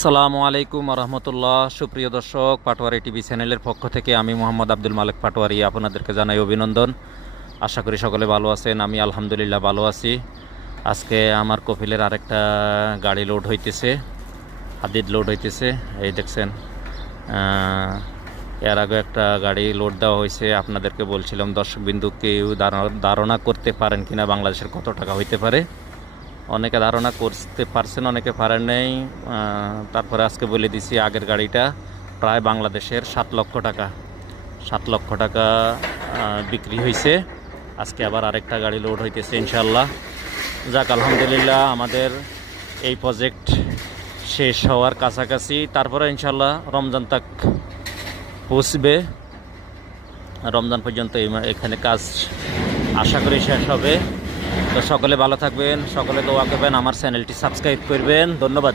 আসসালামু আলাইকুম রহমতুল্লাহ। সুপ্রিয় দর্শক, পাটোয়ারি টিভি চ্যানেলের পক্ষ থেকে আমি মোহাম্মদ আব্দুল মালেক পাটোয়ারি আপনাদেরকে জানাই অভিনন্দন। আশা করি সকলে ভালো আছেন। আমি আলহামদুলিল্লাহ ভালো আছি। আজকে আমার কফিলের আরেকটা গাড়ি লোড হইতেছে, হাদিদ লোড হইতেছে। এই দেখছেন, এর আগে একটা গাড়ি লোড দেওয়া হয়েছে। আপনাদেরকে বলছিলাম দর্শকবিন্দু কেউ ধারণা করতে পারেন কিনা বাংলাদেশের কত টাকা হইতে পারে। অনেকে ধারণা করতে পারছেন, অনেকে পারেন নাই। তারপরে আজকে বলে দিছি, আগের গাড়িটা প্রায় বাংলাদেশের 7 লক্ষ টাকা, 7 লক্ষ টাকা বিক্রি হয়েছে। আজকে আবার আরেকটা গাড়ি লোড হইতেছে ইনশাল্লাহ। যাক, আলহামদুলিল্লাহ আমাদের এই প্রজেক্ট শেষ হওয়ার কাছাকাছি। তারপরে ইনশাল্লাহ রমজান তাক পৌঁছবে। রমজান পর্যন্ত এখানে কাজ আশা করি শেষ হবে। তো সকলে ভালো থাকবেন, সকলে দোয়া করবেন, আমার চ্যানেলটি সাবস্ক্রাইব করবেন। ধন্যবাদ।